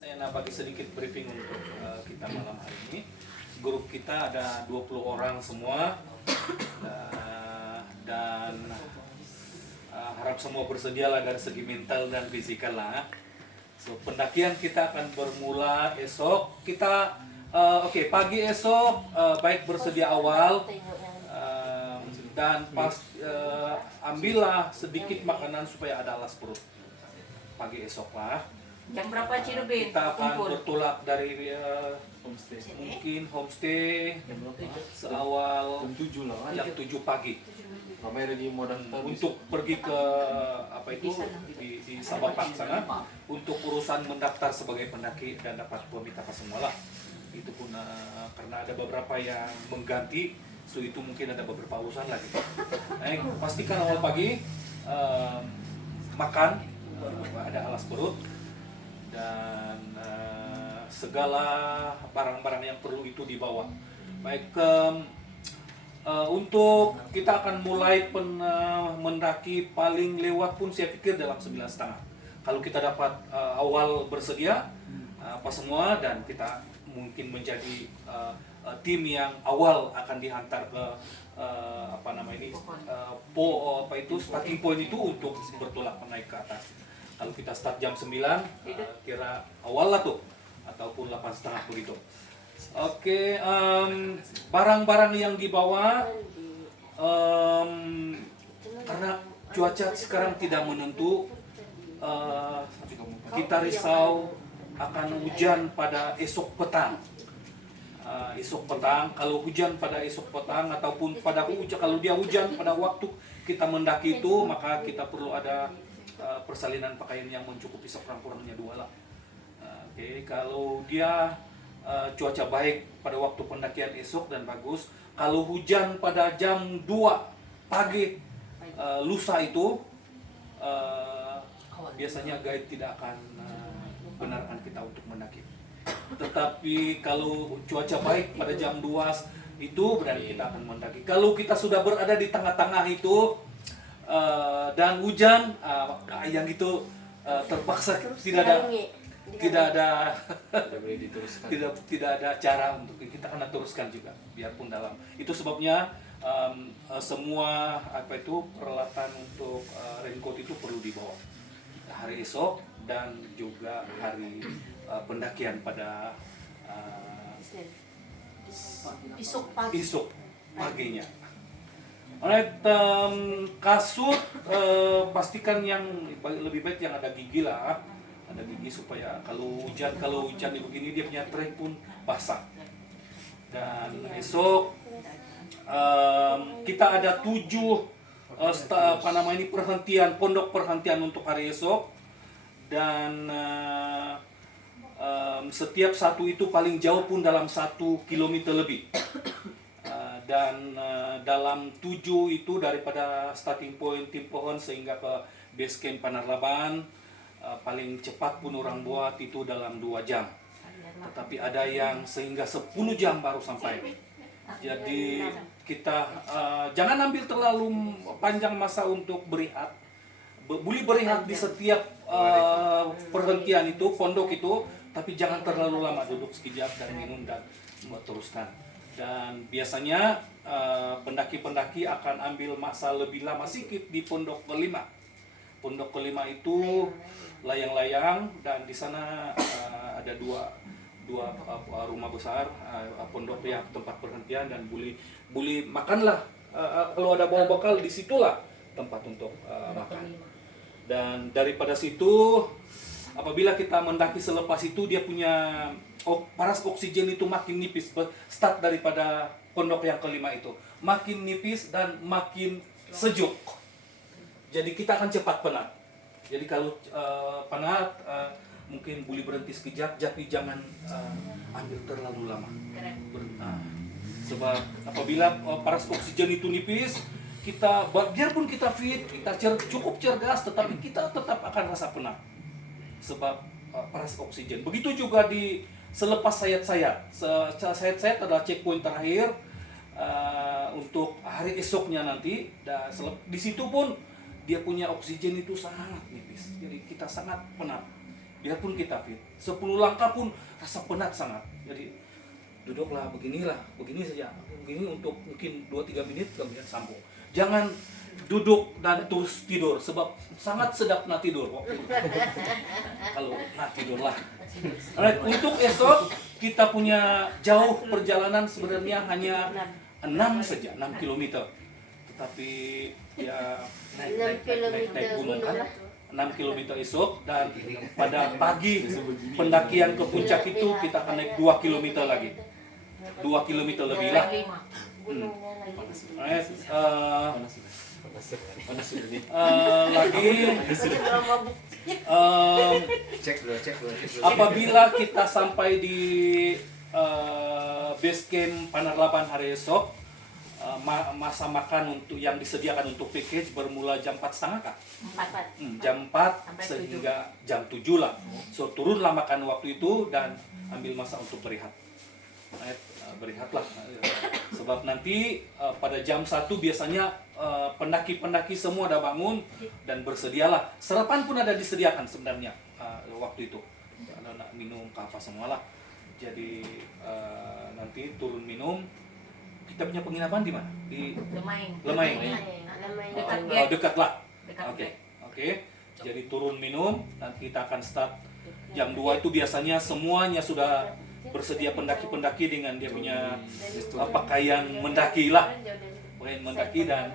Saya bagi sedikit briefing untuk kita malam hari ini. Grup kita ada 20 orang semua dan harap semua bersedia lah dari segi mental dan fisikal lah. So, pendakian kita akan bermula esok. Kita pagi esok baik bersedia awal dan ambillah sedikit makanan supaya ada alas perut pagi esok lah. Jam berapa Cirubin? Kita akan bertolak dari mungkin homestay seawal jam 7 pagi untuk pergi ke di Sabapak sana untuk urusan mendaftar sebagai pendaki dan dapat peminta semua lah. Itu pun karena ada beberapa yang mengganti, so itu mungkin ada beberapa urusan lagi. Pastikan awal pagi makan, ada alas perut, dan segala barang-barang yang perlu itu dibawa. Baik, untuk kita akan mulai mendaki paling lewat pun saya pikir dalam 9:30. Kalau kita dapat awal bersedia apa semua, dan kita mungkin menjadi tim yang awal akan dihantar ke starting point itu untuk bertolak naik ke atas. Kalau kita start jam 9, kira awal lah tuh, ataupun 8:30 begitu. Oke, barang-barang yang dibawa, karena cuaca sekarang tidak menentu, kita risau akan hujan pada esok petang. Kalau hujan pada esok petang ataupun kalau dia hujan pada waktu kita mendaki itu, maka kita perlu ada persalinan pakaian yang mencukupi sekurang-kurangnya 2 lah. Kalau dia cuaca baik pada waktu pendakian esok dan bagus, kalau hujan pada jam 2 pagi lusa itu, biasanya guide tidak akan benarkan kita untuk mendaki. Tetapi kalau cuaca baik pada jam 2 itu berarti kita akan mendaki. Kalau kita sudah berada di tengah-tengah itu dan hujan, yang itu terpaksa tidak ada cara untuk kita akan teruskan juga, biarpun dalam. Itu sebabnya semua peralatan untuk raincoat itu perlu dibawa hari esok dan juga hari pendakian pada esok paginya. Alright, kasut pastikan yang lebih baik yang ada gigi lah, ada gigi supaya kalau hujan begini dia punya trek pun basah. Dan esok kita ada 7 pondok perhentian untuk hari esok, dan setiap satu itu paling jauh pun dalam 1 kilometer lebih. Dan dalam 7 itu daripada starting point Tim Pohon sehingga ke base camp Panarlaban, paling cepat pun orang buat itu dalam 2 jam. Tetapi ada yang sehingga 10 jam baru sampai. Jadi kita jangan ambil terlalu panjang masa untuk berehat. Boleh berehat di setiap perhentian itu, pondok itu, tapi jangan terlalu lama, duduk sekejap dan minum dan teruskan. Dan biasanya pendaki-pendaki akan ambil masa lebih lama sedikit di pondok kelima. Pondok kelima itu layang-layang, dan di sana ada dua rumah besar, pondok yang tempat perhentian, dan boleh makanlah. Kalau ada bawa bekal, disitulah tempat untuk makan. Dan daripada situ, apabila kita mendaki selepas itu, dia punya paras oksigen itu makin nipis. Start daripada pondok yang kelima itu makin nipis dan makin sejuk. Jadi kita akan cepat penat. Jadi kalau penat mungkin boleh berhenti sekejap, tapi jangan ambil terlalu lama. Sebab apabila paras oksigen itu nipis, biarpun kita fit, kita cukup cerdas, tetapi kita tetap akan rasa penat. Sebab paras oksigen. Begitu juga di selepas sayat-sayat adalah checkpoint terakhir untuk hari esoknya nanti. Dan di situ pun dia punya oksigen itu sangat nipis. Jadi kita sangat penat. biarpun kita fit, 10 langkah pun rasa penat sangat. Jadi duduklah begini saja, begini untuk mungkin 2-3 menit kemudian sambung. Jangan duduk dan terus tidur sebab sangat sedap nak tidur waktu itu. Kalau nak tidurlah. Alright, untuk esok kita punya jauh perjalanan sebenarnya hanya 6 saja, 6 kilometer. Tetapi ya naik gunung kan. 6 kilometer esok, dan pada pagi pendakian ke puncak itu kita akan naik 2 kilometer lagi. 2 kilometer lebih lah. Alright, lagi Cek dulu. apabila kita sampai di base camp Panarlaban hari esok, masa makan untuk yang disediakan untuk package bermula jam 4.30 kah? 4. Jam 4 Sampai sehingga jam 7 lah. So turunlah makan waktu itu dan ambil masa untuk berehat. Berehatlah, sebab nanti pada jam 1 biasanya pendaki-pendaki semua dah bangun dan bersedialah. Sarapan pun ada disediakan sebenarnya waktu itu. Kalau nak minum ke apa semualah. Jadi nanti turun minum. Kita punya penginapan di mana? Di Lemaing. Dekat dekat lah. Dekat Oke. Jadi turun minum, nanti kita akan start jam 2 itu biasanya semuanya sudah bersedia pendaki-pendaki dengan dia punya pakaian mendaki lah. Pakaian mendaki dan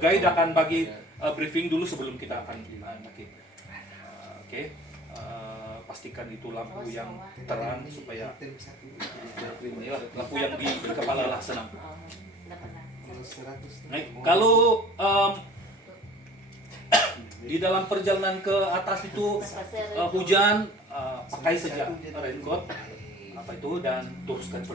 guide akan bagi briefing dulu sebelum kita akan mendaki. Oke. Pastikan itu lampu yang terang supaya inilah, lampu yang di kepala lah senang. Nah, kalau di dalam perjalanan ke atas itu hujan, pakai saja raincoat apa itu dan teruskan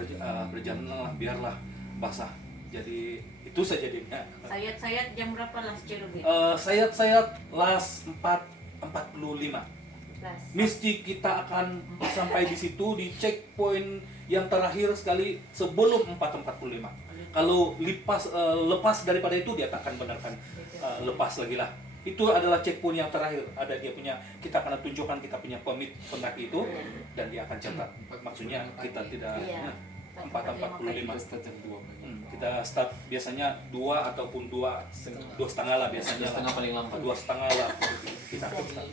perjalanan, biarlah basah. Jadi itu saja dia. Sayat-sayat jam berapa lah Cirubin? Sayat-sayat las 4.45. Mesti kita akan sampai di situ di checkpoint yang terakhir sekali sebelum 4.45. Kalau lepas daripada itu dia tak akan benarkan lepas lagi lah. Itu adalah checkpoint yang terakhir. Ada dia punya, kita akan tunjukkan kita punya permit pendaki itu dan dia akan catat. Maksudnya kita tidak 4.45. Kita start biasanya 2 ataupun 2,5 lah biasanya. 2,5 paling lambat. 2,5 lah kita start.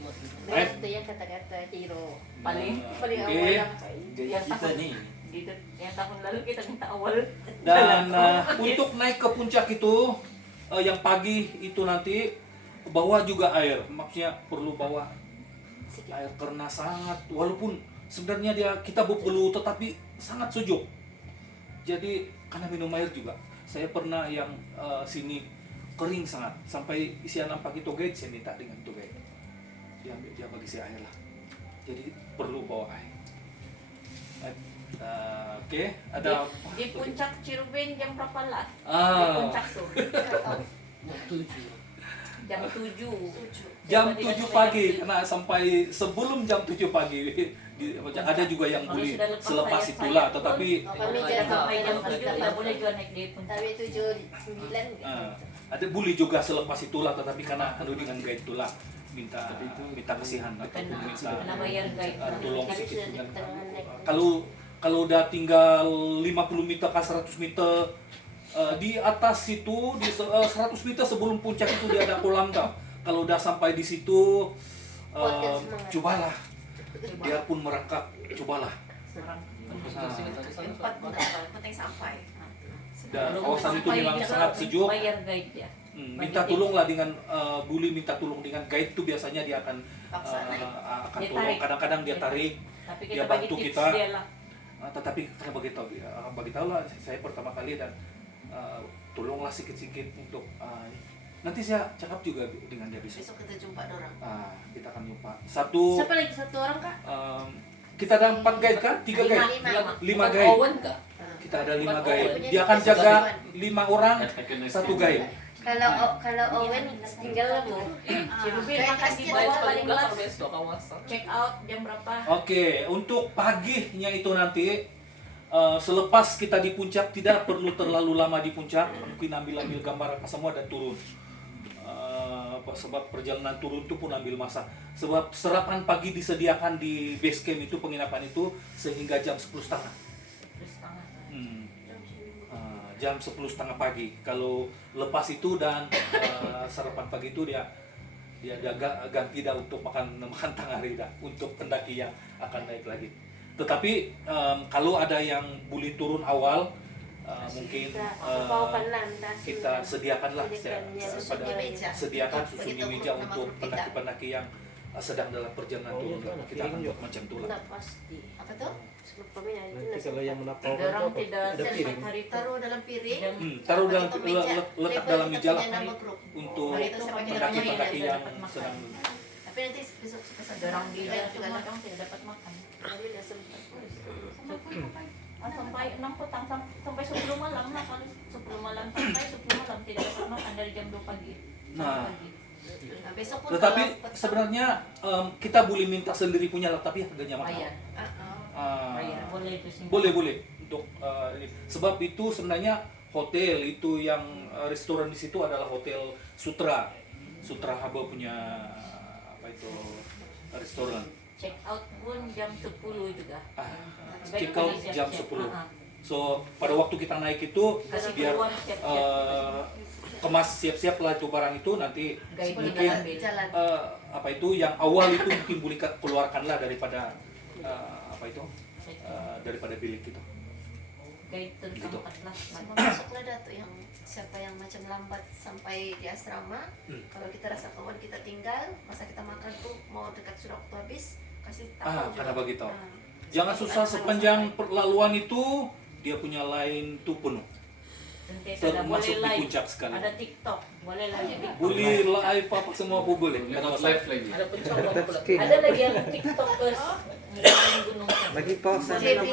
Itu yang kata-kata Ciro. Paling Oke. awal yang Kita tahun nih. yang tahun lalu kita minta awal. Dan untuk naik ke puncak itu yang pagi itu nanti bawa juga air. Maksudnya perlu bawa air karena sangat, walaupun sebenarnya kita berpeluh tetapi sangat sejuk. Jadi karena minum air juga. Saya pernah yang sini kering sangat sampai isian pakai toget, saya minta dengan toget. Dia bagi saya air lah. Jadi perlu bawa air. Oke, ada Di puncak Cirubin jam berapa lah? Di Ah. puncak tuh. Jam 7. Jam 7 pagi karena sampai sebelum jam 7 pagi ada juga yang Kalau beli sudah lepas selepas sayat-sayat itulah pun, tetapi Kami Jangan jangan sampai jam sampai 7 kita boleh juga naik di puncak. Tapi 7-9 ada bully juga selepas itulah tetapi karena dengan guide itulah minta kasihan ataupun Kena bayar guide. tolong Tapi sedikit sudah dengan keterangan naik. kalau udah tinggal 50 meter ke 100 meter di atas situ di 100 meter sebelum puncak itu dia ada kolam tau. Kalau udah sampai di situ Kuatkan semangat. cobalah biarpun merangkak cobalah. Empat penting sampai. Dan kawasan itu memang sangat sejuk. Bayar guide ya. Minta tolonglah dengan bully, minta tolong dengan guide itu biasanya dia akan Paksa naik. akan Dia tolong. tarik. Kadang-kadang dia tarik, Tapi dia kita bagi bantu tips kita. dia lah. Tetapi saya beritahu lah saya pertama kali dan tolonglah sikit-sikit untuk nanti saya cakap juga dengan dia besok. Besok kita jumpa orang. Kita akan jumpa satu. Siapa lagi satu orang kak? Kita ada 4 guide kan? 3 guide. 5 guide. Owen kak? Kita ada 5 guide. Dia akan jaga 5 orang, 1 guide. Kalau Owen tinggal lah bu. Cirubin makan di bawah paling last. Check out jam berapa? Oke, untuk paginya itu nanti selepas kita di puncak tidak perlu terlalu lama di puncak, mungkin ambil gambar apa semua dan turun. sebab perjalanan turun itu pun ambil masa. Sebab sarapan pagi disediakan di base camp itu, penginapan itu sehingga jam 10.30. Jam 10.30 pagi. Kalau lepas itu dan sarapan pagi itu dia ganti dah untuk makan tengah hari dah untuk pendaki yang akan naik lagi. Tetapi kalau ada yang boleh turun awal, mungkin kita sediakanlah sediakan susun di meja untuk pendaki-pendaki yang sedang dalam perjalanan turun. Kita akan buat macam itu lah. Apa tuh? Nanti kalau yang menapau Orang tidak ada piring. hari Taruh dalam piring. Taruh dalam Atau meja. letak dalam meja lah Nama grup. untuk Hari itu saya pakai pendaki-pendaki namanya yang dapat sedang. Tapi nanti besok pesan orang di juga semua lah. orang tidak dapat makan. Hmm. Sampai 6 petang sampai 10 malam lah, kalau 10 malam sampai 10 malam tidak dapat makan dari jam 2 pagi. Nah, Nah, besok pun tetapi kalau petang- sebenarnya kita boleh minta sendiri punya lah, tapi harganya mahal. Bayar, bayar boleh itu sih. Boleh untuk ini. Sebab itu sebenarnya hotel itu yang restoran di situ adalah Hotel Sutra Haba punya apa itu restoran. Check out pun jam 10 juga. Check out jam 10. So pada waktu kita naik itu Kasih biar keluar siap-siap. kemas siap-siap lah itu barang itu, nanti Guide mungkin kita ambil. jalan. apa itu yang awal itu mungkin boleh keluarkan lah daripada apa itu daripada bilik itu. Guide Gitu. tentang 14 Sama masuklah Datuk yang siapa yang macam lambat sampai di asrama. Kalau kita rasa kawan kita tinggal, masa kita makan tuh mau dekat sudah waktu habis, kasih tahu juga. Karena begitu. Nah, Jangan susah, sepanjang perlaluan itu dia punya line itu penuh. Termasuk di puncak sekali. Ada TikTok, boleh lagi TikTok. Boleh live apa semua pun boleh. Karena live lagi. Ada pencoba Ada pula. touchscreen. Ada lagi yang TikTokers ngeliatin gunung. Lagi pause. Jadi,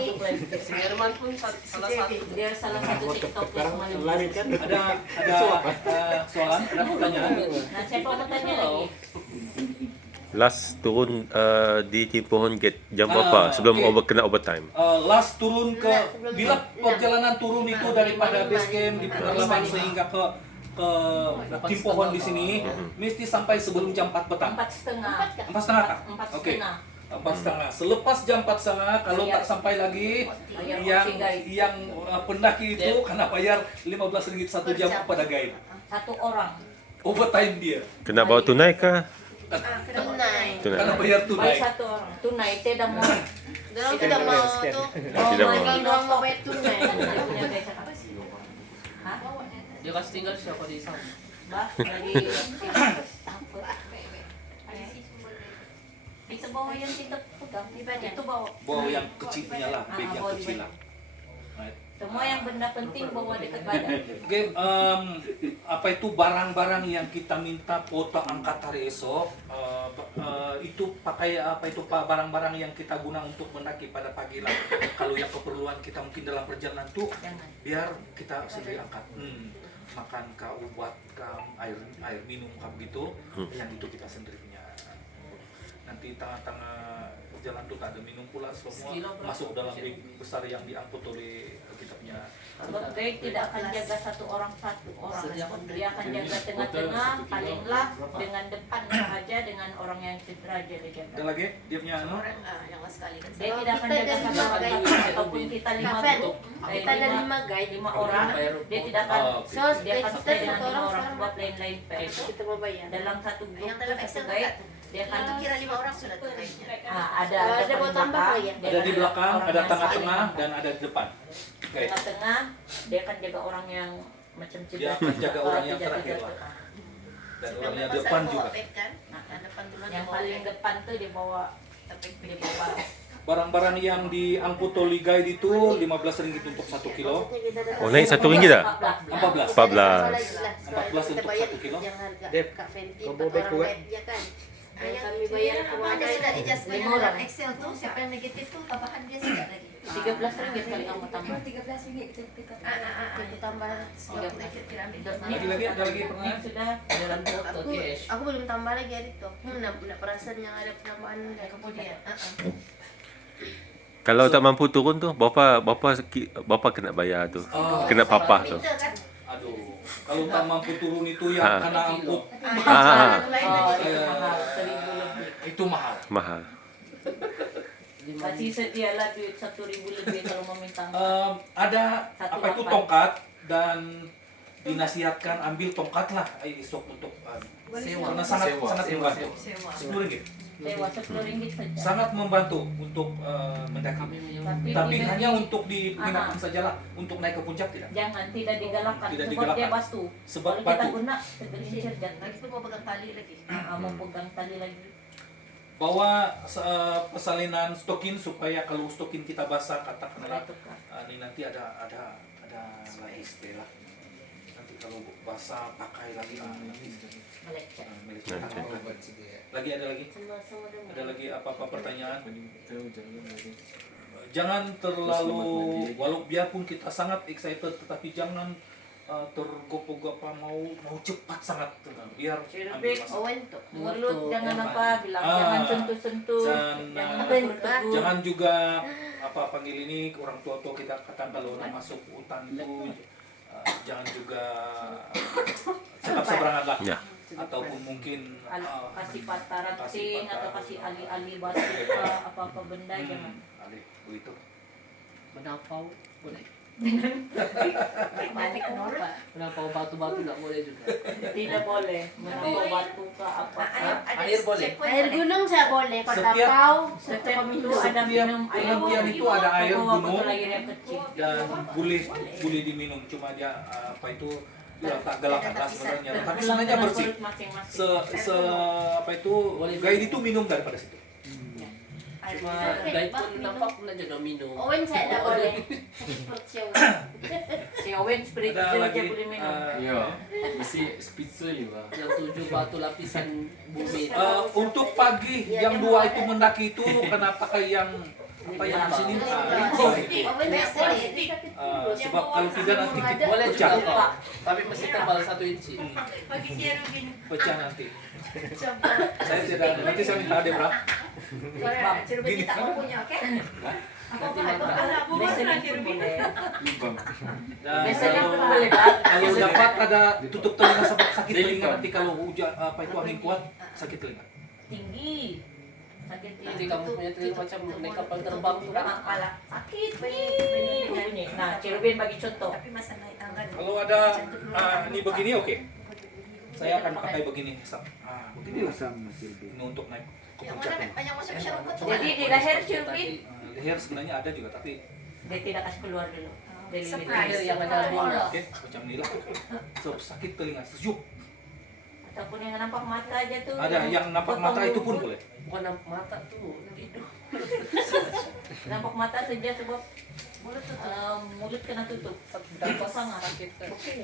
Herman pun salah satu. Dia salah satu TikToker Sekarang Malibu. lari kan. Ada soalan, ada pertanyaan. Nah, siapa mau tanya lagi? Last turun di Timpohon Gate jam Ah, berapa sebelum okey. kena overtime? Last turun ke Sebelum bila jam perjalanan turun itu daripada base camp di pedalaman sehingga ke Timpohon di sini mesti sampai sebelum jam 4 petang. 4:30. 4:30 kah? 4:30. Okey. 4:30. Selepas jam 4:30 kalau tak sampai lagi yang pendaki itu kena bayar RM15 satu jam kepada guide. Satu orang. Overtime dia. Kena bawa tunai kah? Tunai. Tunai. Karena bayar Baik tunai. satu orang. Tunai tidak mau. Dorang tidak mau tuh. Tidak mau. Kalau dorang mau bayar tunai. Hah? Dia kasih tinggal siapa di sana? Bah, dari itu bawa yang kita pegang. Itu bawa. Bawa yang kecilnya lah, bag yang bawa di kecil badan. lah. Right. Semua yang benda penting bawa dekat badan. Oke, apa itu barang-barang yang kita minta foto angkat hari esok, itu pakai apa itu pak barang-barang yang kita guna untuk mendaki pada pagi lah. Kalau yang keperluan kita mungkin dalam perjalanan tuh, Jangan. biar kita sendiri angkat. Makan kah, obat kah, air minum kah begitu, yang itu kita sendiri punya. Nanti tengah-tengah jalan tuh tak ada minum pula, semua masuk dalam bag besar yang diangkut oleh kita punya. Sebab guide tidak akan jaga satu orang. Dia akan jaga tengah-tengah, palinglah dengan depan saja dengan orang yang cedera dia jaga. Ada lagi dia punya anu? orang yang sekali kan. Dia tidak akan jaga satu orang ataupun kita 5 Kafen. grup. Kita ada 5 guide. 5 orang, dia tidak akan So, dia akan kita stay dengan satu 5 orang orang sekarang. sebab lain-lain pers. Kita mau bayar. Dalam satu grup Yang dalam satu Excel guide dia Itu akan kira 5 orang sudah tuh kayaknya. ada Ada depan mau tambah belakang, lagi ya? dia Ada akan di belakang, orang ada yang tengah-tengah, saling- dan ada di depan. Oke. tengah-tengah dia akan jaga orang yang macam Dia akan jaga orang yang tidak- terakhir tidak- lah. Dan Sebelum orang yang lepas depan ada juga. bawa bag kan. Yang depan dulu yang paling depan tuh dibawa tapi dia bawa Barang-barang yang diangkut oleh guide itu RM15 untuk 1 kilo. Oh, naik RM1 dah? 14. 14. 14 untuk 1 kilo. Yang harga Dep, Kak Fenty kau 4 bawa beg orang kuat? guide ya kan. Yang yang kami bayar cuma ada sudah guide. adjustment 5 dalam orang. Excel tuh siapa yang negatif tuh tambahan dia sudah lagi. RM13 kali kamu tambah. Itu tambah. Waktu kita ambil. Lagi-lagi, ada lagi pertanyaan? Sudah Jalan foto cash. Aku belum tambah lagi hari itu. Nak perasaan yang ada penambahan dari Kemudian, Kalau tak mampu turun tu berapa kena bayar tu? Kena papah tu. Minta kan? Aduh. Kalau tak mampu turun itu yang Ah. kena angkut Ah, Oh, itu mahal, 1.000 lebih. itu mahal. mahal. Masih sedialah duit 1.000 lebih kalau meminta. Ada Satu apa itu lapan. tongkat dan dinasihatkan ambil tongkat lah esok untuk Sewa. karena sangat Sewa. sangat membantu. Sewa. 10 ringgit Sewa 10 ringgit saja. sangat membantu untuk mendaki. Kami minum. Tapi tidak hanya di- untuk digunakan sajalah untuk naik ke puncak tidak. Jangan tidak digalakkan Tidak sebab digalakkan. dia batu. Sebab Kalau kita batu. guna tergelincir jangan. Lagi itu mau pegang tali lagi. Mau pegang tali lagi. Bawa persalinan stokin supaya kalau stokin kita basah katakanlah Itu kan. ini nanti ada lagi istilah. Nanti kalau basah pakai lagi nanti Melecet. melecet. Nanti. Lagi ada lagi? Sama-sama dong. Ada lagi apa-apa pertanyaan? Jangan terlalu walau biarpun kita sangat excited tetapi jangan tergopoh-gopoh mau cepat sangat biar ambil masa. Owen tuh. Mulut jangan apa bilang Ah. jangan sentuh-sentuh. Dan, Jangan ah, tegur-tegur. Jangan juga apa panggil ini orang tua kita katakan kalau nak masuk hutan itu jangan juga cakap seberangan lah Ya. ataupun mungkin Kasih patah kasih ranting atau patah. kasih ali-ali batu apa-apa benda jangan. alih begitu. Menampau boleh. Balik normal. Menampau batu-batu nggak boleh juga. Tidak boleh menampau batu ke apa. Air boleh. Air gunung saya boleh, Setiap- patapau. Setiap itu ada Setiap minum air penghentian itu ada air bawa gunung botol air yang kecil. dan boleh diminum cuma dia apa itu dia tak galakkan lah sebenarnya tapi sebenarnya bersih Masing-masing. se apa itu guide itu minum daripada situ. Cuma guide pun nampak pun aja udah minum. Owen saya tidak boleh. Seperti siapa? Si Owen spirit Ada aja lagi boleh minum. Iya, mesti spitzer juga. Yang 7 batu lapisan bumi. Untuk pagi jam 2 itu mendaki itu kena pakai yang apa yang di sini Owen biasa nih. sebab kalau tidak nanti kita Boleh juga pecah Pak. Tapi mesti tebal 1 inci. pecah nanti. Saya tidak ada nanti saya minta adik berapa. Cermin kita mau punya, oke? Biasanya pun boleh. Libang. Dan Biasanya pun kalau, boleh Pak. kalau dapat ada tutup telinga sebab sakit telinga nanti kalau hujan apa itu angin kuat sakit telinga. Tinggi. Sakit Nanti tinggi. kamu punya telinga macam naik kapal terbang tuh. Kepala sakit bunyi. Nah, Cirubin bagi contoh. Tapi masa naik tangga. Kalau ada ini begini oke. Saya akan pakai begini. Begini lah. Ini untuk naik ke Yang puncak. mana banyak masuk syarukut tuh. Jadi di leher Cirubin Leher sebenarnya ada juga tapi dia tidak kasih keluar dulu. Dari Surprise. leher. Yang ada bola. oke macam ini lah. So, sakit telinga sejuk. Ataupun yang nampak mata aja tuh. Ada yang nampak mata itu pun boleh. Bukan nampak mata tuh. Itu. Nampak mata saja sebab mulut kena tutup. Dan kosong sakit. Oke,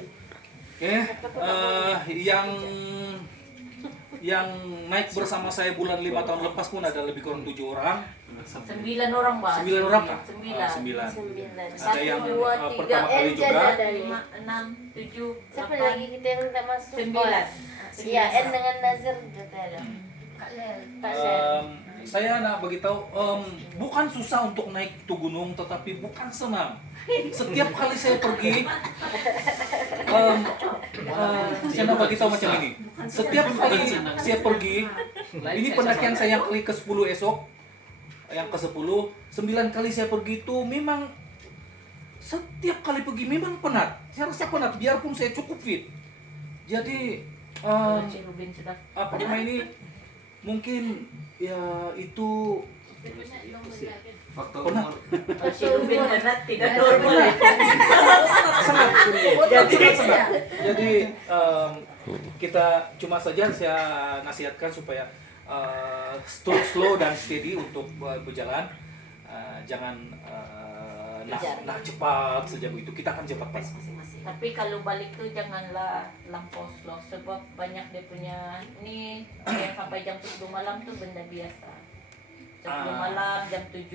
yang naik bersama saya bulan 5 tahun lepas pun ada lebih kurang 7 orang. 9 orang Mbak. 9 orang kah? 9. 9. 9. Ada yang 1, 2, 3, pertama kali juga. 5, 6, 7, Siapa lagi 8, kita yang tidak masuk? 9. Iya, N dengan Nazir juga ada. Kak Lel. Kak Lel. Saya nak beritahu, bukan susah untuk naik itu gunung, tetapi bukan senang. Setiap kali saya pergi, saya nak beritahu macam ini. Setiap kali saya pergi, ini pendakian saya yang kali ke-10 esok, yang ke-10, 9 kali saya pergi itu memang setiap kali pergi memang penat. Saya rasa penat, biarpun saya cukup fit. Jadi Cirubin sudah. apa nama ini mungkin ya itu Faktor Pernah. umur. Cirubin berat tidak normal. jadi kita cuma saja saya nasihatkan supaya slow dan steady untuk berjalan. Jangan nah cepat saja begitu kita akan cepat pas. Tapi kalau balik tuh janganlah lampau slow sebab banyak dia punya ini yang sampai jam 10 malam tuh benda biasa. Jam 10 malam, jam 7.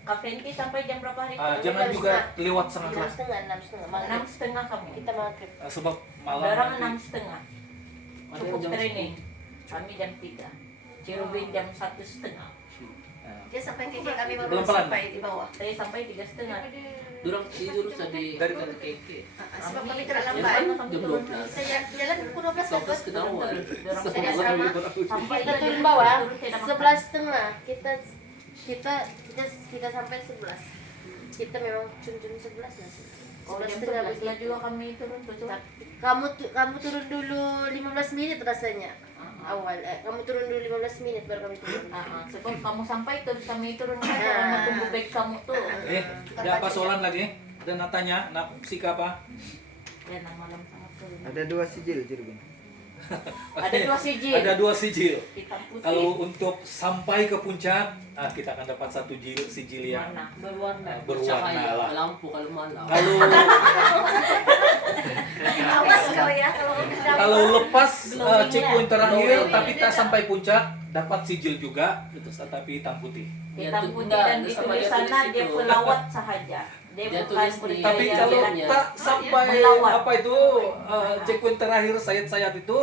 Kafenki sampai jam berapa hari itu? Jangan juga lewat setengah 6 kelas setengah, 6 setengah. Maghrib. 6.30 kamu. Kita maghrib. sebab malam Darang nanti 6.30. Ada Cukup yang jam training. Kami jam 3. Cirubin jam 1.30. Dia sampai keke kami baru Pelan-pelan. sampai di bawah. Saya sampai 3,5. Durang tidur sa di Dari- keke. Sebab kami tidak Yang lambat. kan jam 12. Saya jalan pukul 12 dapat. 12 ketahuan. Dari asrama. Sampai Kita turun dia- bawah turun saya dah makan. 11.30. Kita sampai 11. Kita memang cun-cun 11 lah sih. Oh, jam 11.30 11 lah begitu. juga kami turun betul. Kamu turun dulu 15 menit rasanya. Awal kamu turun dulu 15 menit baru kami turun. Sebab kamu sampai terus kami turun kan karena tunggu bag kamu tuh. Ada apa soalan lagi? Ada Natanya, nak sika apa? Ya, malam sangat turun. Ada 2 sijil Cirebon. Ada 2 sijil. Ada 2 sijil. Hitam putih. Kalau untuk sampai ke puncak, kita akan dapat 1 sijil yang warna berwarna. berwarna Cahaya, lah. lampu kalau malam. Kalau Awas kau ya kalau kalau lepas checkpoint terakhir Glowing. tapi tak sampai puncak, dapat sijil juga, itu tapi hitam putih. Hitam Ya, putih enggak, dan di sama dia tulisannya tulis dia itu. pelawat sahaja. Dia Dia bukan tulis di- berjaya Tapi Iya, kalau iya, iya. tak sampai Melawat. apa itu checkpoint terakhir sayat-sayat itu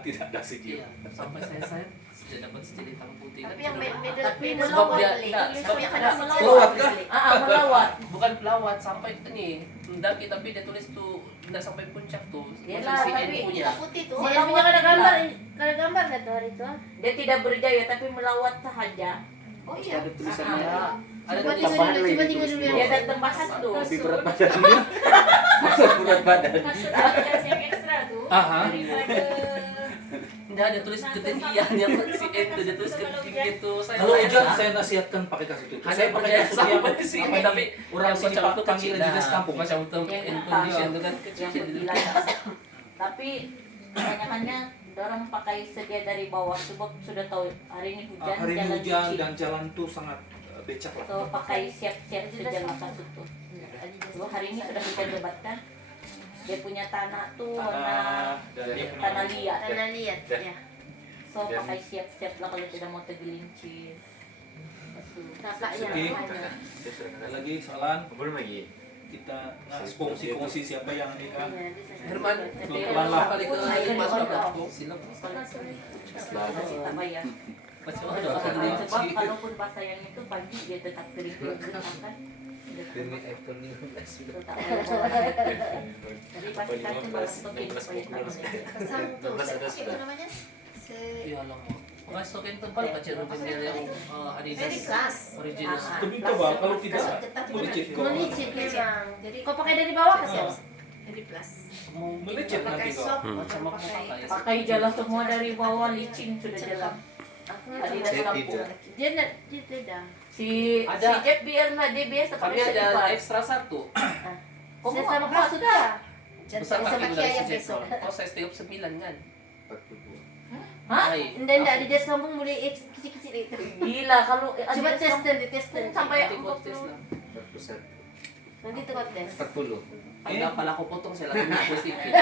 tidak ada sijil. Iya, sampai saya sudah dapat sijil hitam putih. Tapi Kan yang sudah- beda Tapi beda sebab logo dia- beli. enggak, Sebab yang ada melawat. Melawat kah? Melawat. bukan pelawat sampai ini mendaki tapi dia tulis tuh tidak sampai puncak tuh. Iyalah, Maksud si tapi N punya. hitam putih tuh. Dia punya ada gambar nggak tuh hari itu? Dia tidak berjaya tapi melawat sahaja. Oh iya. Ada tulisannya. Ada Coba tulisan. tinggal dulu, coba tinggal dulu Dia ya. datang bahas tuh. Lebih berat badan dia. Masa berat badan. yang ekstra tuh. Aha. Tidak ada tulis ketinggian yang si N tuh dia tulis ketinggian itu. Kalau hujan saya nasihatkan pakai kasut itu. Ada Saya pakai percaya kasut yang sampai ke sini apa ini? tapi orang yang sini macam itu panggil kecil. dinas kampung. Macam itu Yang in hitam. condition itu kan Yang kecil. bilang. Tapi kebanyakannya orang pakai sedia dari bawah sebab sudah tahu hari ini hujan, Hari ini jalan hujan licin. dan jalan tuh sangat becak lah. So pakai siap-siap sejalan kasut tuh. So, hari ini sudah hujan lebat kan. Dia punya tanah tuh warna tanah liat. Karena lihat ya. So pakai siap-siap lah kalau tidak mau tergelincir. Kakaknya Oke. namanya. Ada lagi soalan? Belum lagi. Kita kongsi siapa yang nikah. Iya, di sana. Herman, Pelan lah. kali ke lima sudah silang. Tak bayar. Macam Sebab ada kelinci. kalaupun bahasa yang itu pagi dia tetap kering kan. Demi iPhone 15 sudah. Tetap bayar. Jadi pastikan sebelum tokin supaya tak bayar. Pasang tuh. Apa namanya? Iya lah. Pokoknya stokin tebal kecil rutin yang Adidas Very class. original. Tapi coba kalau tidak Ketat melicit kok. Melicit memang. Jadi Kau pakai dari bawah ke siapa? dari plus. Melicit nanti Pakai kok. sok, Macam apa pakai? Pakai jalan semua dari bawah licin sudah jalan. Adidas Saya kampung. tidak. Dia tidak. Si Ada. Jeff biarlah dia biasa Kami pakai ada selipan. ekstra satu. Kau Saya mau sama apa? kau sudah. Jadi Besar bisa kaki pakai dari ayam si besok. Jetron. Oh, saya setiap 9 kan? 42. Hah? Baik. Tidak di jas kampung mulai kecil-kecil itu. Gila kalau Coba Adidas tes kampung nanti tes nanti. sampai Nanti kau tes lah. 41. Nanti tukar tes. 40. Pag pala ko potong sila kung nakusipin.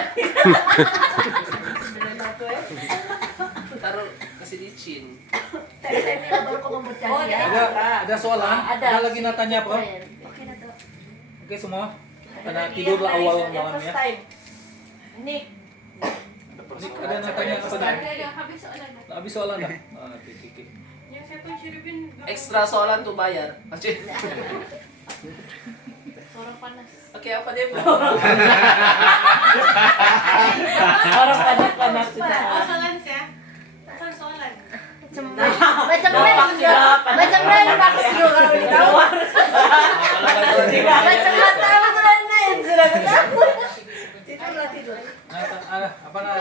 Taruh kasi licin. Baru kau membuat Oh, ya. Ada soalan? Ada. Ada lagi natanya apa? Oke dah tuh. Oke semua. Karena tidur lah awal yang malam first ya. time. Nick, Nick ada natanya apa nih? Ada habis soalan. Habis soalan dah. Oke. Yang saya pun Cirebon Extra soalan tuh bayar. Macam. orang panas. Oke, apa dia? orang panas-panas sudah. Soalan saya. Soalan. Macam Dapat, lain dapat. macam lain maksud kalau ditawar. Macam mata betul lain sudah tahu. Tidurlah tidur. Apa nah?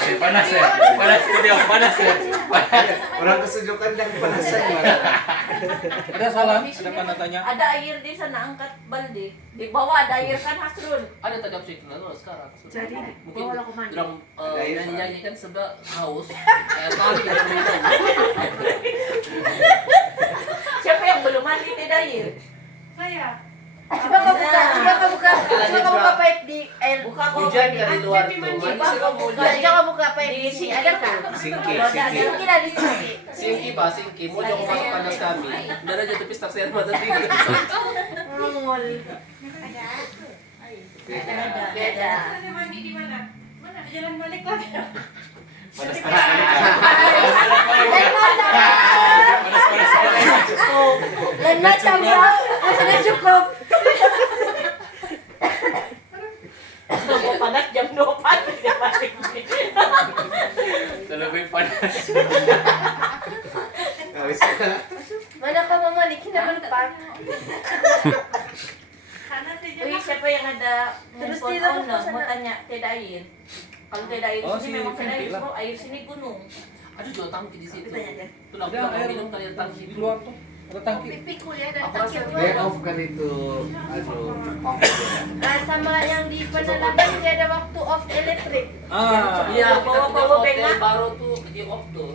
Panas studio panas ya. Orang kesujukan dan kepanasan mana? Ada soalan? Ada apa natanya? Ada air di sana angkat balde. Di bawah ada air kan Hasrul. Ada tadi aku cek dulu sekarang. Jadi, mungkin bawa aku mandi. orang Ada nyanyi kan sebab haus. Kali dia minum. Siapa yang belum mandi tidak air? Saya. Coba kau buka pipe di air. Buka kau Hujan mandi. dari luar tuh. Mandi sila mo. Coba buka pipe Di di sini sini. Ada kan? Singki, Kalau ada singki. Singki lah di sini. Singki ba, singki. Mo dong masuk panas kami. Dara aja tapi start saya mata tinggi. Mongol. Beda. Saya mandi di mana? Mana? Jalan balik lagi. Panas-panas balik ka. Lain macam. Lain macam bro. Sudah cukup. Mau panas jam 2 pagi dia balik. Talaga yung panas. Habis na. Mana kau mama ni kinabalpak? Uy, siapa yang ada Terus handphone tidak owner, mau mau sana. tanya tidak air. Kalau tidak air Oh, sini si memang tidak air, Fenty lah. bro. Air sini gunung. Ada juga tangki di situ. Tanya deh. Tuh aku Ada air minum kali ada tangki di itu. luar tuh. Ada tangki. Pikul ya dari Aku tangki rasa luar. May off kan itu, off. Sama yang di Panalaban dia ada waktu off elektrik. Ah, Iya, kita Bawa-bawa punya hotel benga. baru tuh di off tuh.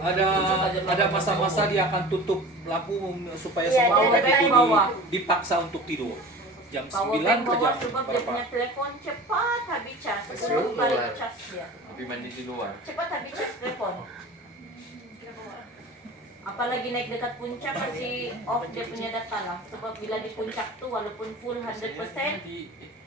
ada masa-masa dia akan tutup lampu supaya Iya, semua dia orang ada itu bawah. dipaksa untuk tidur. Jam Bawa 9 bank ke bawa jam sebab dia berapa? punya telepon cepat habis cas. Masuk Sebelum balik keluar. cas dia. Tapi mandi di luar. Cepat habis cas telepon. Apalagi naik dekat puncak pasti off dia punya data lah. Sebab bila di puncak tuh walaupun full 100%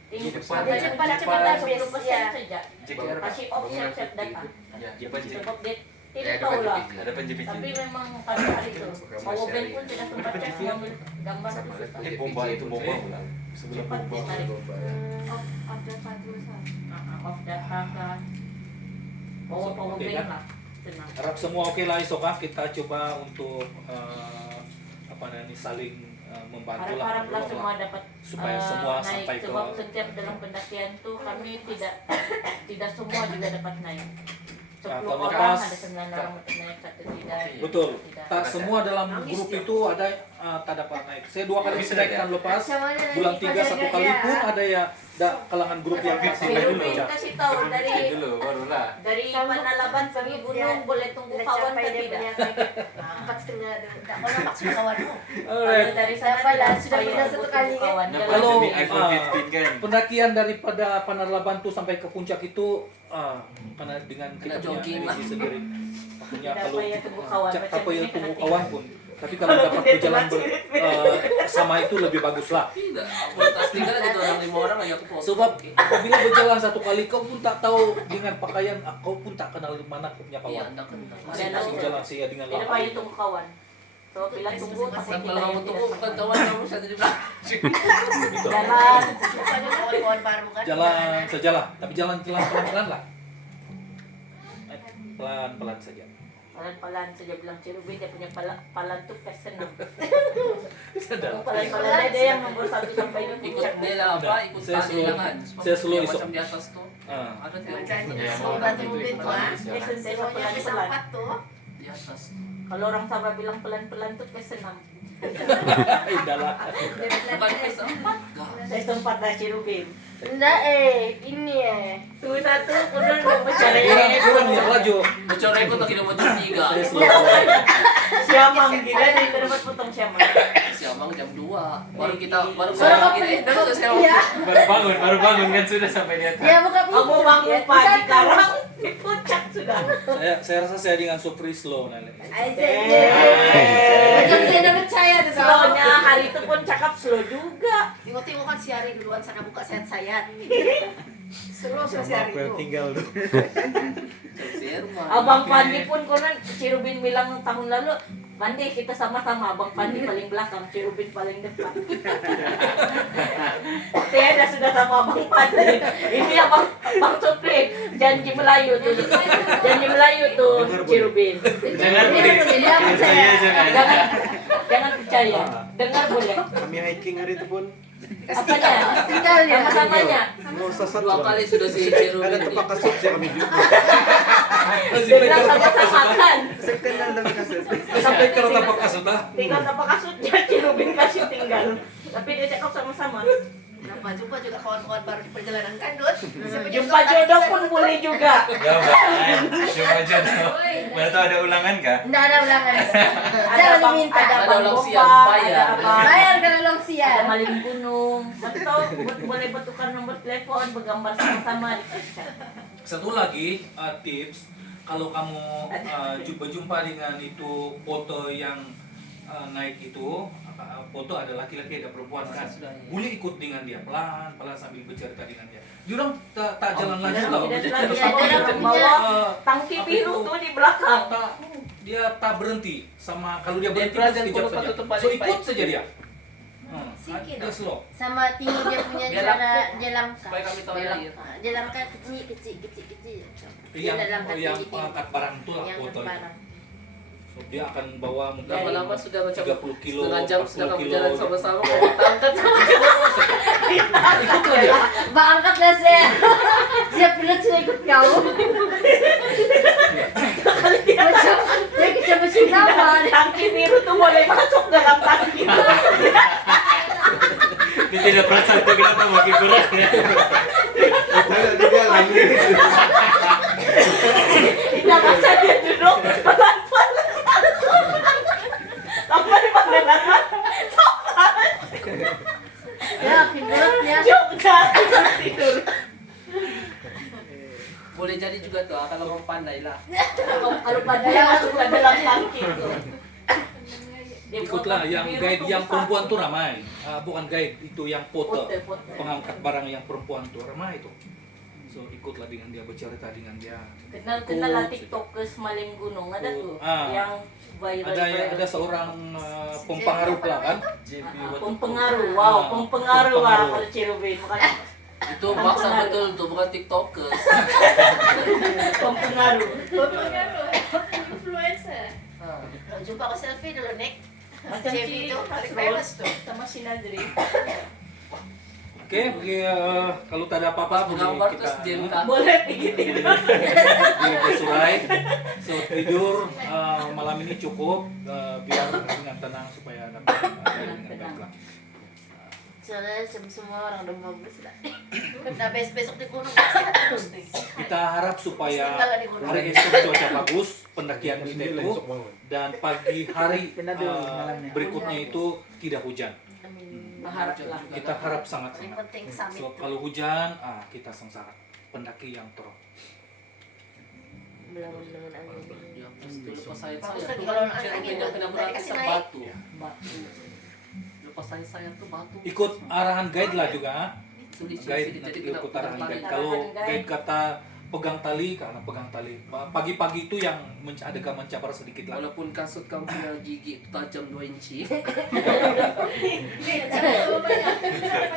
tinggi depan. sampai Dia puncak cepat habis, 10% ya. saja. JKR. Kasih off siap-siap data. Ya, depan JKR. Sebab dia Ya, tidak depan tahu lah. JKR. Ada penjepit Tapi ini. memang pada hari itu bawa band pun tidak sempat cas mengambil gambar itu susah. Bomba itu bomba ulang. Sebelum Cepat bomba. dia tarik. Off data terusan. Off data kan. Bawa power Oke, bank kan? lah. Tenang. Harap semua oke lah esok ah. Kita coba untuk apa namanya saling membantu lah. Harap-haraplah semua dapat Supaya semua naik sampai ke sebab setiap dalam pendakian tuh kami tidak semua juga dapat naik. 10 kalau orang pas- ada 9 orang naik, satu tidak. Betul. Tidak. Tak semua dalam grup itu ada tak dapat naik. Saya 2 kali Bisa naikkan lepas. Macam mana nanti Bulan 3 pada satu kali dia? pun ada ya kalangan grup yang masih Biru dulu Bin ya. kasih tahu dari Dulu, barulah. Panalaban pergi gunung boleh tunggu Udah kawan capai ke dia tidak. punya target 4,5 tu. Tak mau nampak semua kawanmu. Alright. Kalau dari sana Dapat lah, tidak sudah supaya pernah satu tunggu kali kan? kawan. Nampak Kalau, demi iPhone 15 kan. Pendakian daripada Panarlaban tuh sampai ke puncak itu karena dengan kita Kena punya jogging energi lah. sendiri. Punya Tidak kalau payah tunggu kawan, tak macam payah ini tunggu kena kawan pun. Tapi kalau dapat berjalan sama itu lebih bagus lah. Tidak, aku tas tinggal gitu orang 5 orang aja aku foto. Sebab apabila berjalan satu kali kau pun tak tahu dengan pakaian, kau pun tak kenal mana kau punya Iya, kawan. enggak kenal. Masing-masing jalan saya dengan Tidak lawan. payah tunggu kawan. So bila tunggu takut Dan kita kalau yang kamu tidak tunggu bukan sempat. kawan kamu saya di belakang. Gitu. Jalan. Bukannya kawan-kawan baru kan? Jalan sajalah, tapi jalan pelan-pelan lah. Pelan-pelan saja. Pelan-pelan saja bilang Cirubin dia punya palan tuh kesenang. Sadar. Pelan-pelan dia yang nomor 1 sampai di Ikut puncak. bela apa? Ikut Saya tali slow- jangan. saya slow Yang esok. macam di atas tuh. Ah. Ada tuh Jangan Ya, semua mau bantu nanti mobil itu tuh ah. ikut Dia sentiasa Semuanya bisa pelan-pelan. empat tuh. di atas. Kalau orang Sabah bilang pelan-pelan tuh kesenang. Indah lah. Bukan kesempat. Saya sempat lah Cirubin. Enggak ini Tuna tuh kurang mau mencari. Kurang ya laju. Bocornya aku tak kira macam 3. Saya slow. Siamang gila dia dapat potong siamang. Siamang jam 2. Baru kita baru Suara kita apa? dapat ke siamang. Iya. Baru bangun kan sudah sampai di atas. Ya buka Kamu bangun pagi karang di puncak sudah. Saya rasa saya dengan Supri slow nanti. Macam saya dah percaya tu tau. Slownya hari itu pun cakap slow juga. Tengok-tengok kan si Ari duluan sana buka sayat-sayat. Seru si Ari tuh. tinggal tu. Abang Fandi pun konon Cirubin bilang tahun lalu, Fandi kita sama-sama, Abang Fandi paling belakang, Cirubin paling depan. Saya dah sudah sama Abang Fandi. Ini Abang Supri, janji Melayu tuh. Janji Melayu tuh Cirubin. Jangan Dia percaya. Jangan percaya. Dengar boleh. Kami hiking hari itu pun Apanya? Tinggalnya. Sama-samanya. mau sesat 2 kali sudah si Ada Cirubin. tempat kasut saya kami juga. Dia sama-sama kan. Saya kenal dengan kasut. Sampai ke rata kasut lah. Tinggal tanpa kasut dia Cirubin kasih tinggal. Tapi dia cakap sama-sama. Kenapa? Jumpa juga kawan-kawan baru di perjalanan kan, Dut? Siapa Jumpa jodoh pun boleh juga. Gambar. Cuma jodoh. Mana tahu ada ulangan kah? Enggak ada ulangan. Jangan diminta. Ada Ada bang ulang bomba, siap, bayar. ada apa? Bayar kalau long Ada siang. maling gunung. Atau boleh bertukar nomor telepon, bergambar sama-sama di puncak. Satu lagi tips, kalau kamu jumpa dengan itu foto yang naik itu foto ada laki-laki ada perempuan kan. Boleh ikut dengan dia pelan sambil bercerita dengan dia. Diorang tak jalan lanjut tau. bawa tangki biru tuh di belakang. Dia tak berhenti sama kalau dia berhenti pelajar sekejap kalau saja. satu tempat So yang ikut baik. saja dia. Sikit Dia slow. Sama tinggi dia punya Biar cara dia langkah. supaya kami tahu Dia lagi. langkah. Dia langkah kecil. Dia Yang tak langkah yang tinggi. angkat barang itu lah Yang foto itu. barang. So, dia akan bawa mungkin Lama-lama sudah macam 30 kilo, setengah jam 40 sudah kami kilo. jalan sama-sama kau angkat Ikutlah dia. Mbak angkatlah saya. Siap pilot sudah ikut kau. Macam dia kecil nama. Tangki biru tuh boleh masuk dalam tangki. Dia tidak perasaan itu kenapa makin berat ya. Tidak di dalam. Tidak masa dia duduk pelan-pelan. Sampai di pandangan. Ya, pilot ya. Juga tidur. boleh jadi juga tuh kalau kamu pandai lah. Kalau pada masuk ke dalam tangki itu. Dia Ikutlah potong yang biru guide tuh yang satu. perempuan tuh ramai. Bukan guide itu yang foto. Foto. Pengangkat barang yang perempuan tuh ramai itu. So ikutlah dengan dia bercerita dengan dia. Kenal lah tiktokers Maling Gunung ada tuh yang viral. Ada seorang pempengaruh lah kan. Pempengaruh, Ah, pempengaruh lah pempengaruh. kalau Cherubin bukan Itu maksa betul tuh bukan tiktokers. pempengaruh. Influencer. Jumpa ko selfie dulu, Nick. Macam JB itu paling si famous tuh. sama si Nadri. Oke, kalau tak ada apa-apa boleh Gambar kita terus jam Boleh pergi tidur. Surai. So tidur malam ini cukup biar dengan tenang supaya dapat dengan baik lah. Soalnya semua orang udah bagus lah. Nah, besok di gunung pasti terus nih. Kita harap supaya Tinggal di gunung. hari esok cuaca bagus pendakian kita itu dan pagi hari berikutnya itu tidak hujan. Berharap lah. Kita harap Yang sangat-sangat. penting summit So tuh. kalau hujan, kita sengsara. Pendaki yang teruk. Mudah-mudahan amin. Ya, terus lepas saya Bagus tuh lagi kalau angin Cherubin tuh. yang kena Tadi berat kasih itu naik. batu. Batu. Lepas saya tuh batu. Ikut arahan guide lah juga. Sulit Guide jadi nanti kena ikut arahan tali. guide. Kalau guide kata pegang tali, karena pegang tali. Pagi-pagi itu yang adegan mencabar sedikit lah. Walaupun kasut kamu punya gigi itu tajam 2 inci.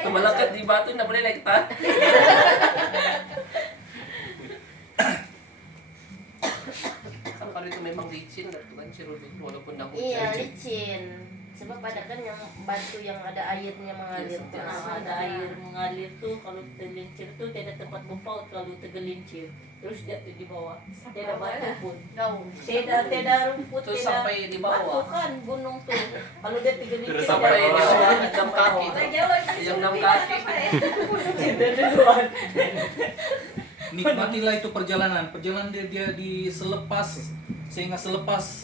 Melekat di batu nggak boleh naik tan. Kan kalau itu memang licin kan Cherubin walaupun dah Iya, hujan. licin. Sebab ada kan yang batu yang ada airnya mengalir tuh. Ada air mengalir tuh kalau tergelincir tuh tidak tempat berpaut kalau tergelincir. Terus jatuh di bawah. Tidak batu pun. Gaung. Tidak rumput, Terus tidak sampai di bawah. batu kan gunung tuh. Kalau dia tergelincir Terus Sampai di bawah. bawah 6 kaki. Yang 6 kaki. Tidak duluan. Nikmatilah itu perjalanan. Perjalanan dia sehingga selepas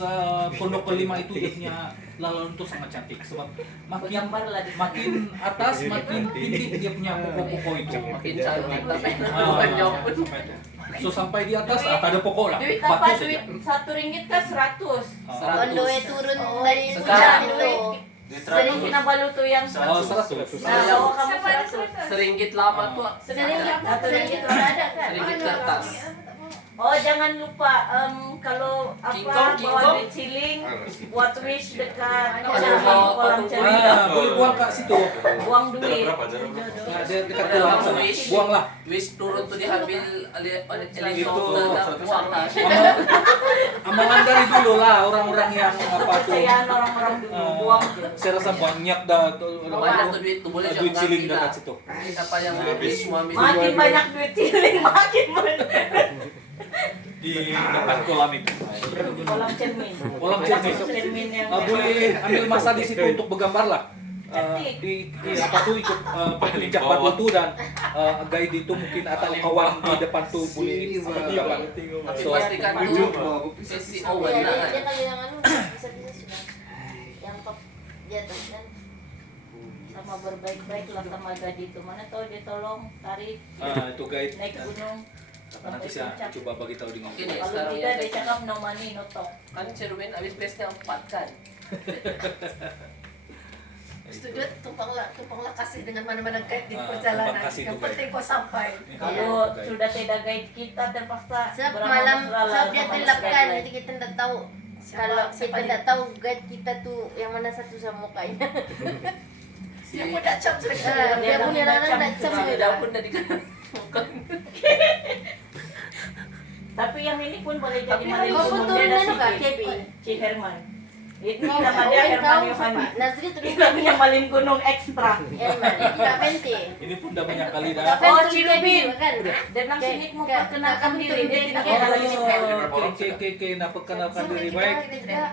pondok kelima itu dia punya laluan itu sangat cantik sebab Bergambar lah di sana. makin atas makin tinggi dia punya pokok-pokok itu. Makin cantik tapi Ah, banyak pun. sampai itu. So sampai di atas tak ada pokok lah. Duit Batu apa? saja. Duit RM1 kan 100. Ondoe turun dari Sekarang hujan itu. Sering kita balu tuh yang Oh, 100. Nah, bawa kamu 100. Seringgit lama tuh. Sering itu ada kan? Seringgit kertas. Oh, jangan lupa kalau King apa Kong, King bawa Kong. duit ciling buat wish dekat Ada bawa kolam patung cermin. Boleh buang kat situ. Buang duit. Nah, dia dekat kolam sana. Buanglah. Wis turun tuh diambil helikopter Itu. dan buang lah. Amangan dari dulu lah orang-orang yang apa tuh. Kepercayaan orang-orang dulu buang tuh. Saya rasa banyak dah Banyak tuh duit tuh boleh duit jangan siling ganti dekat lah. situ. Apa yang habis semua ambil. Makin banyak duit ciling, makin banyak. Di dekat kolam itu. Kolam cermin. Kolam cermin. cermin yang Boleh ambil masa di situ untuk bergambar lah. Di apa tuh ikut penginjak batu tuh dan guide itu mungkin atau kawan di depan tuh boleh bergambar. Tapi So, pastikan tuh sesi Owen Iya, lah. dia kalau yang anu bisa sudah. Yang top di atas kan. sama berbaik-baik lah sama Gadi itu. Mana tahu dia tolong tarik itu guide. naik gunung. Nanti saya coba bagi tahu dengan. Oke deh, Kalau sekarang tidak ya. dia cakap no money no talk. Kan Cherubin habis base-nya 4 kan. Setuju, tumpanglah kasih dengan mana-mana guide di perjalanan. tumpang kasih Yang itu guide. penting kau sampai. Kalau sudah tidak guide kita terpaksa Sebab beramal malam selalu sebab dia sama gelap kan, guideline. jadi kita tidak tahu. Kalau Siapa kita dia? tidak tahu guide kita tuh yang mana satu sama mukanya. Yang pun dah cap sudah kita Ah, dalam. dia punya anak tidak sama. Sudah pun dari Tapi yang ini pun boleh jadi Tapi maling kau pun gunung turun dia anu kah, si Kebi? Si Herman. Itu Kau nama dia Herman tahu Yohani. siapa? Nazri terus Itu namanya maling gunung ekstra. Herman, tidak Pente. Ini pun udah banyak kali dah. Oh, Pente Cilubin. juga kan? Dia bilang sini mau Kayak- perkenalkan kamu diri. turun Dia dari tidak kayak mau lagi Oke, nak perkenalkan diri baik.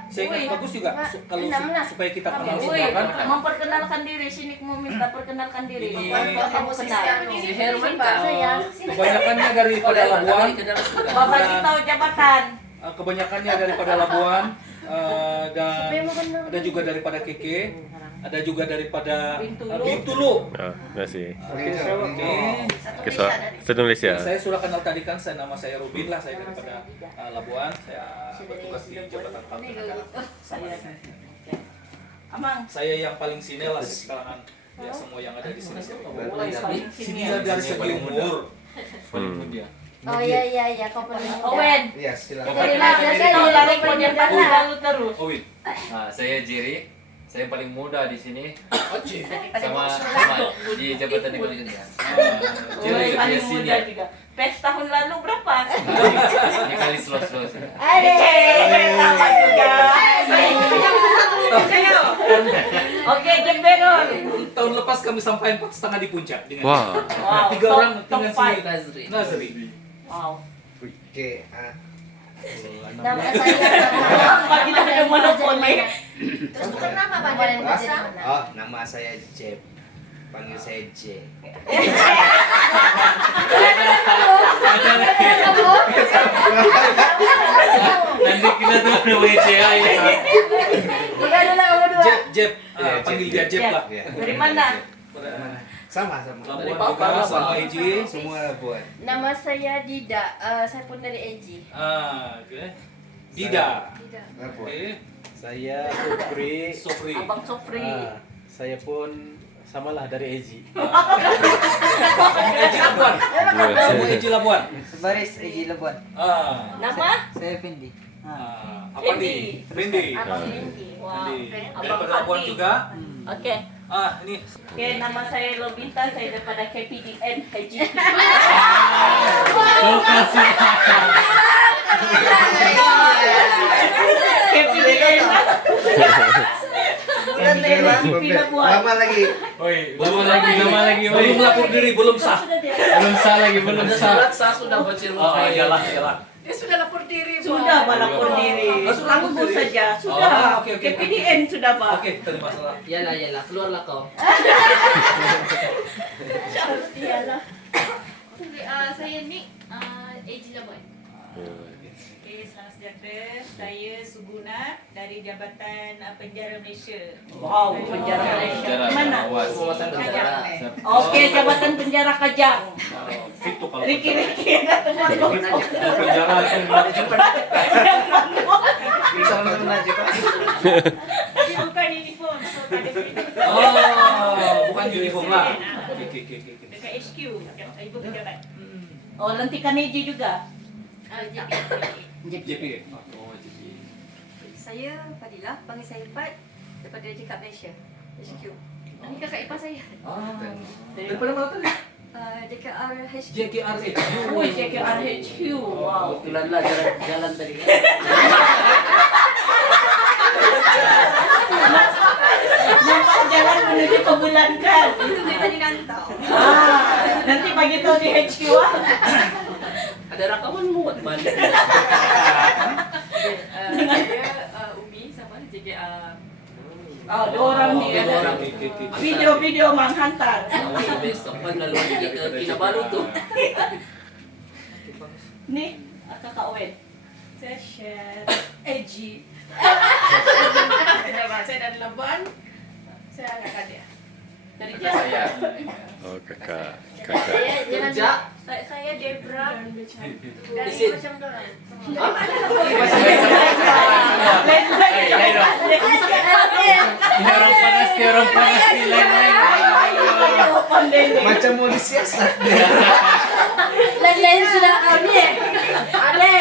Saya ingat bagus juga kalau supaya kita kenal Woi, semua kan. memperkenalkan diri. Sini mau minta perkenalkan diri. Ini- Bapak kamu kenal. Si Herman Pak saya. Kebanyakannya daripada Labuan. Bapak kita jabatan. Kebanyakannya daripada Labuan. Dan Supaya mau kenal. ada juga daripada Keke. Ada juga daripada Bintulu. Bintulu. Ah, terima kasih. Oke, oke. Okay, so, satu Malaysia. Saya sudah kenal tadi kan, nama saya Rubin lah, saya daripada Labuan, saya bertugas di Jabatan Pangkat. Amang. Saya yang paling sini lah sekarang ya semua yang ada di sini. Mulai paling Sini sini. dari segi umur. Oh iya, kau pernah. Owen. Iya, silakan. Dari Lazar Kita kan lari kau dia lalu terus. Oh, Win. Nah, saya Jerry. Saya paling muda di sini. Daripada Sama bos. di Jabatan Ekonomi. Mulai paling muda juga. PES tahun lalu berapa? Ini kali slow-slow sih. Sama juga. Oke, Jemberol. Tahun lepas kami sampai 4,5 di puncak dengan Wah. Wow, 3 orang top dengan five. si Nazri. Nazri. Wow. Oke, Nama saya Bagi dah ada monopoli. Terus bukan nama Bang Nama yang yang bisa. Oh, nama saya Jeb. Panggil saya J. Nanti kita tuh ada WCA ya. Bukan dulu kamu dua. Jeb, Iya, panggil Jeb, dia iya. Jeb lah. Iya. Dari mana? Sama. Labuan juga sama Eji. Semua Labuan. Nama saya Dida. Saya pun dari EJ. Oke. Dida. Labuan. Oke. Saya Supri. Sofri. Abang Sofri. Saya pun samalah dari Eji. Eji Labuan. Kamu Eji Labuan. Baris Eji Labuan. Nama? Saya Fendi. Apa nih? Fendi. Abang Fendi. Wow. Fendi. Abang Daripada Labuan Fandi. juga. Oke. Ini. Oke, nama saya Lobita, saya daripada KPDN HGP. KPDN. HGP Labuan. Lama lagi. Oi, lama lagi, Belum lapor diri, belum sah. Belum sah lagi, belum Ada sah. surat sah sudah bocil. Oh, iyalah. Dia sudah lapor diri. Sudah melapor diri. Oh, sudah lapor Tunggu diri. saja. Sudah. Oh, oke. KPDN sudah, Pak. Oke, terima salah. Yalah, keluarlah kau. Iyalah. Saya Nick, AG Labuan. Okay, selamat sejahtera. Saya Suguna dari Jabatan Penjara Malaysia. Wow, penjara Malaysia. Mana? Pengawasan penjara. Oke, Jabatan Penjara Kajang. Itu kalau Riki ada teman penjara itu Bisa langsung aja Pak. Bukan uniform, so tak ada uniform. Oh, bukan uniform lah. Oke. Dekat HQ, Ibu Pejabat. Oh, lantikan Eji juga. JP. Saya Fadilah, panggil saya Pat daripada JKAP Malaysia. HQ. Ini kakak ipar saya. Daripada mana tadi? JKR HQ. JKRH. Oh, JKRHQ. Wow. Kebetulan lah jalan tadi. Nampak jalan menuju ke bulan kan? Itu saya tadi nantau. Nanti pagi tahu di HQ ah. Ada rakaman muat mana? Saya Umi sama JKR. Oh, dua orang ni. Dua orang. Video menghantar. Besok kan lalu lagi ke Kinabalu tuh. Ni, kakak Owen. Saya share AG. Saya dari Labuan. Saya agak dia. Dari Saya. Oh, kakak. Saya jangan. Saya Debra. Di Dari sini. macam dorang. Ini orang panas nih, lain-lain. Macam mau disiasat dia. Lain-lain sudah kami. Ade.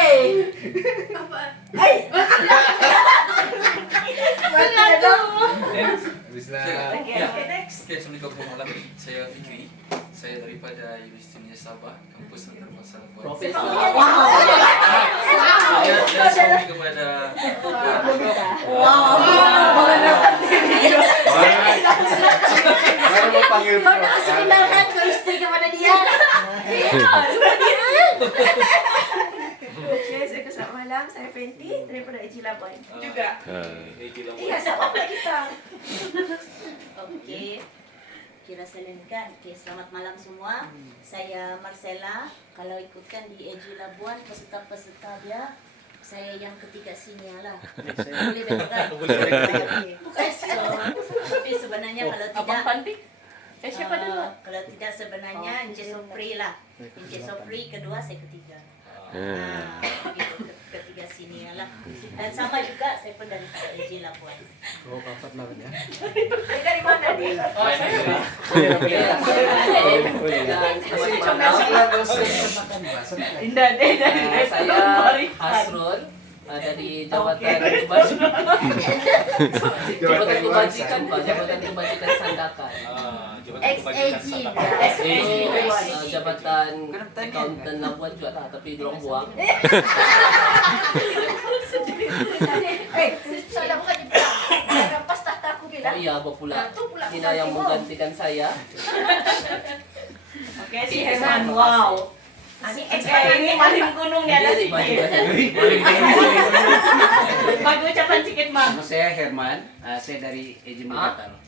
Bisa. Ya. Oke, Assalamualaikum warahmatullahi wabarakatuh. Saya Fikri. Saya daripada Universiti Sabah, kampus Antarabangsa Labuan. Profesor. Saya suami kepada Baru mau panggil Kau nak kasih kenalkan ke istri kepada dia. Oke, saya kesal malam, saya Fenty daripada EJ Labuan. Juga. Iya, siapa pula kita? Oke, kira kan. Oke, selamat malam semua. Saya Marcella. Kalau ikutkan di EJ Labuan, peserta-peserta dia, saya yang ketiga sini lah. Boleh betul. Bukan so. Tapi sebenarnya kalau Abang tidak, Panti? Siapa dulu? kalau tidak sebenarnya Encik Sofri lah. Encik Sofri kedua, saya ketiga. Begitu, ketiga sini lah. Dan sama juga saya pun dari EJ Labuan. Oh, kapat lah ya. Dari mana dia? Indah deh. saya Hasrul dari Jabatan Kebajikan Pak, Jabatan Kebajikan Sandakan. XAG. Jabatan Accountant Labuan juga tak, tapi dorong buang. Saya bukan dibilang. Saya rampas tahta aku Oh bilang. iya, apa pula? Itu pula Tina yang menggantikan saya. Oke, si Herman. Wow. Ini paling gunung di atas Ini baju sini. Bagi ucapan sikit, Mang. Nama saya Herman. Saya dari EJ Manggatar.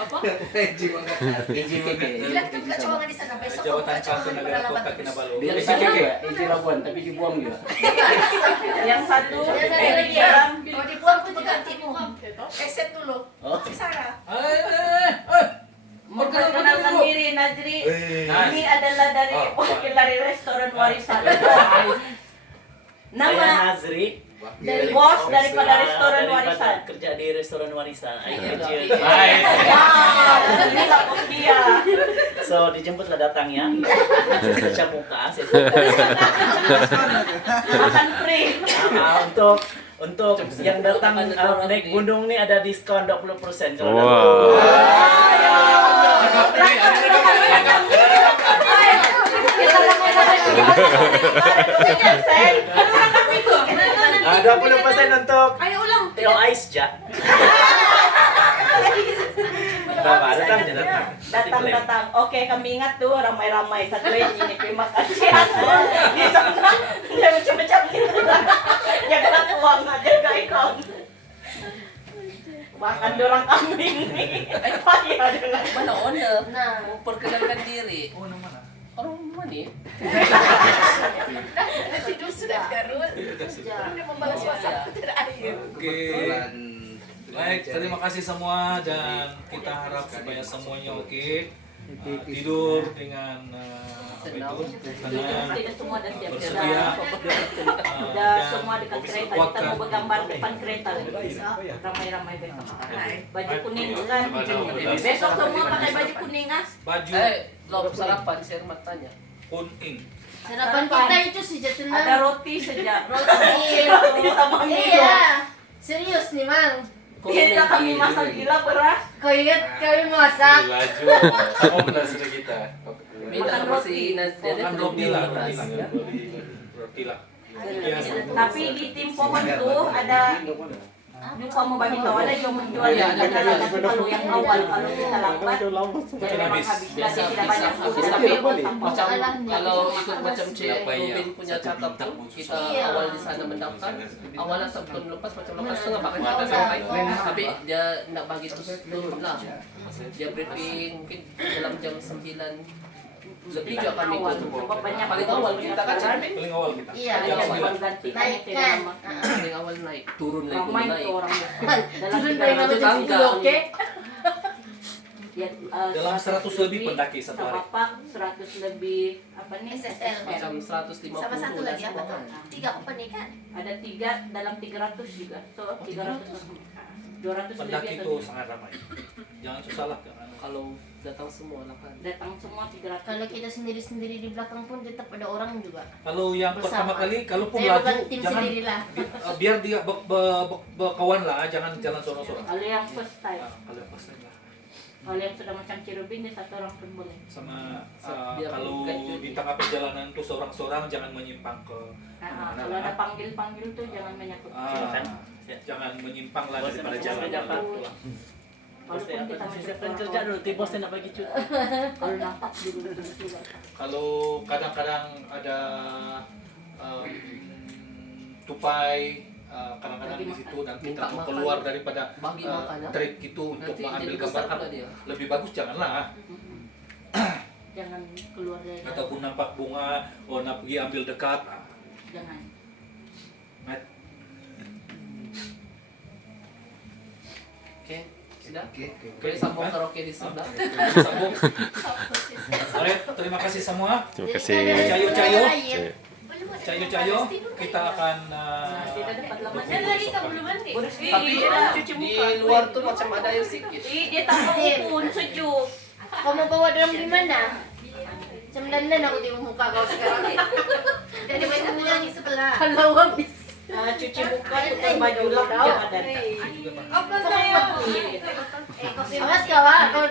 Apa? EJ Manggatar. EJ KK. Bilang kita buka cawangan di sana besok. Jabatan buka cawangan Cawangan di Negara Pernalaban Kota terus. Kinabalu. Dia EJ KK ya? EJ Labuan, tapi dibuang juga. Yang satu Dari di dia. dalam. Kalau dibuang tuh penggantimu. Set dulu. Si Sarah. Memperkenalkan diri, Najri. Ini adalah dari wakil dari restoran warisan. Nama Nazri. dari bos daripada restoran warisan. Kerja di restoran warisan. Wow, ini lah bos dia. So dijemputlah datangnya. Saya muka. Makan free. Untuk yang datang naik gunung nih ada diskon 20%. Wow. Ah, 20% untuk Ayo ulang. Teo Ice ja. Datang. Oke, kami ingat tuh ramai-ramai satu ini makan siang di sana. Dia macam-macam gitu. Jaga uang aja ikaw. Makan dorang kambing nih. Payah dengan Mana owner? Nah, Memperkenalkan diri. Oh, nama mana? Orang mana ni? Tidur sudah Garut. Belum dia membalas WhatsApp terakhir. Oke. Baik, terima kasih semua dan kita harap supaya semuanya oke. Tidur dengan apa itu? Tenang, tidak semua dah siap. bersedia. Sudah semua dekat kereta. Kita mau bergambar depan kereta. Ramai-ramai besok. Baju kuning kan. Besok semua pakai baju kuning ah. Baju Lop sarapan, saya Herman tanya. kuning. sarapan kita itu si Ada Jatunang. roti saja. Roti. Roti sama mie. Iya. Serius nih, Mang. Kita kami masak gila beras. Kau ingat kami masak? Laju. Sama benar sudah kita. Makan roti. Makan roti lah. Roti lah. Tapi di tim pohon tuh ada lupa mau bagi tahu ada yang menjual yang kalau yang awal kalau kita lambat jadi memang habis lagi tidak banyak Tapi tapi macam kalau ikut macam Cik Robin punya cakap tuh kita awal di sana mendaftar awalnya sebelum lepas macam lepas setengah bahkan kita sampai tapi dia nak bagi turun lah dia briefing mungkin dalam jam 9 lebih juga kami tuh paling awal kita kan Charming Paling awal kita. Iya, Jam iya. 9. Naikkan. paling awal naik turun lagi ramai naik tuh orang Turun dari nama jam 10, oke? Ya, Dalam 100 lebih pendaki satu hari. sama Pak 100 lebih apa nih SSL. Macam 150 Sama satu lagi apa tuh? lah. 3 company kan? ada 3 dalam 300 juga. So 300 200 Pendaki lebih itu atau sangat ramai. Jangan susah lah. Kalau datang semua lah kan. datang semua 300. Kalau kita sendiri-sendiri di belakang pun tetap ada orang juga. Kalau yang pertama Bersama. kali, kalaupun Saya laju, bukan tim jangan sendirilah. biar dia berkawan lah, jangan jalan seorang-seorang. Kalau yang first time, Kalau yang pas lah. kalau yang sudah macam Cirubin dia 1 orang pun boleh. Sama Biar kalau bukan jadi. di tengah perjalanan tuh seorang-seorang jangan menyimpang ke mana-mana Kalau lah. ada panggil-panggil tuh jangan menyangkut. Jangan menyimpang lah Bosnya daripada masih jalan. dapat. Pulang. Bosnya Walaupun apa? kita Saya masuk siapkan ke kerja dulu. orang- Nanti bosnya nak bagi cuti. Kalau nampak dulu. Kalau kadang-kadang ada tupai, kadang-kadang Bagi di situ dan kita minta mau makan. keluar daripada Bagi makan, ya. trek itu untuk Nanti mengambil jadi gambar besar kan pula dia. lebih bagus janganlah. Jangan keluar dari Ataupun nampak bunga, nak pergi ambil dekat. jangan. Oke, sudah? Oke. Boleh sambung karaoke di sebelah. Sambung. Alright, terima kasih semua. Terima kasih. Cayo-cayo. Saya- Cayo-cayo, kita akan Tidak dapat lama. Dan lagi tak belum mandi. Tapi di luar tuh macam ada air sedikit. Dia tak mau pun sejuk. Kau mau bawa drum di mana? Macam dandan aku tengok muka kau sekarang. Jadi mereka punya di sebelah. Kalau habis. Cuci muka itu baju lap jangan datang. Apa saya? Awas kau ah. Kau